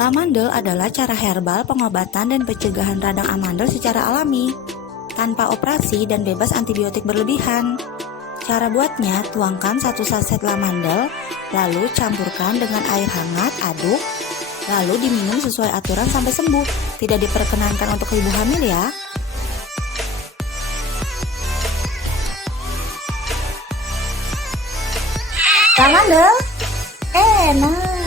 Lamandel adalah cara herbal pengobatan dan pencegahan radang amandel secara alami, tanpa operasi dan bebas antibiotik berlebihan. Cara buatnya, tuangkan 1 saset lamandel, lalu campurkan dengan air hangat, aduk, lalu diminum sesuai aturan sampai sembuh. Tidak diperkenankan untuk ibu hamil ya. Lamandel enak.